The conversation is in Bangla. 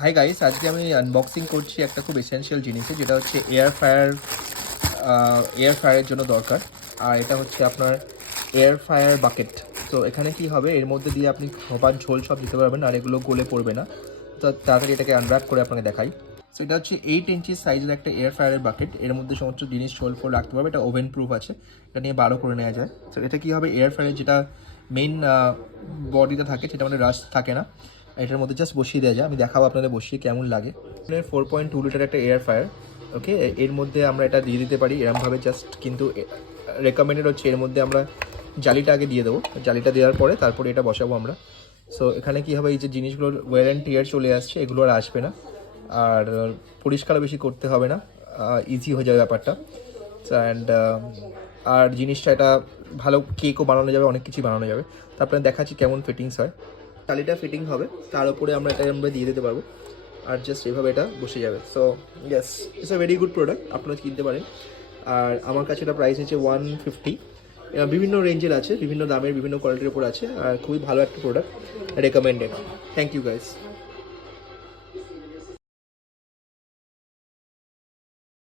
হাই গাইস, আজকে আমি আনবক্সিং করছি একটা খুব এসেনশিয়াল জিনিসে, যেটা হচ্ছে এয়ার ফায়ারের জন্য দরকার। আর এটা হচ্ছে আপনার এয়ার ফায়ার বাকেট। তো এখানে কি হবে, এর মধ্যে দিয়ে আপনি খাবার ঝোল সব দিতে পারবেন আর এগুলো গলে পড়বে না। তো তাড়াতাড়ি এটাকে আনর্যাপ করে আপনাকে দেখাই। সো এটা হচ্ছে 8 ইঞ্চি সাইজের একটা এয়ার ফায়ারের বাকেট। এর মধ্যে সমস্ত জিনিস ঝোল ফোল রাখতে পারবে। এটা ওভেন প্রুফ আছে, এটা নিয়ে বারো করে নেওয়া যায়। তো এটা কি হবে, এয়ার ফায়ারের যেটা মেইন বডিটা থাকে সেটা মানে রাস্ট থাকে না, এটার মধ্যে জাস্ট বসিয়ে দেওয়া যায়। আমি দেখাবো আপনাদের বসিয়ে কেমন লাগে। 4.2 লিটার একটা এয়ার ফায়ার। ওকে, এর মধ্যে আমরা এটা দিয়ে দিতে পারি এরমভাবে জাস্ট, কিন্তু রেকমেন্ডেড হচ্ছে এর মধ্যে আমরা জালিটা আগে দিয়ে দেবো। জালিটা দেওয়ার পরে তারপরে এটা বসাবো আমরা। সো এখানে কী হবে, এই যে জিনিসগুলোর ওয়ার অ্যান্ড টিয়ার চলে আসছে, এগুলো আর আসবে না। আর পরিষ্কারও বেশি করতে হবে না, ইজি হয়ে যাবে ব্যাপারটা। অ্যান্ড আর জিনিসটা এটা ভালো কেকও বানানো যাবে, অনেক কিছুই বানানো যাবে। তারপরে দেখাচ্ছি কেমন ফিটিংস হয়। টালিটা ফিটিং হবে, তার উপরে আমরা এটা দিয়ে দিতে পারবো। আর জাস্ট এভাবে এটা বসে যাবে। So yes, it's a very good product, আপনারা কিনতে পারেন। আর আমার কাছে এটা প্রাইস হচ্ছে 150। বিভিন্ন রেঞ্জের আছে, বিভিন্ন দামের, বিভিন্ন কোয়ালিটির উপর আছে। আর খুবই ভালো একটা product, recommended. Thank you guys.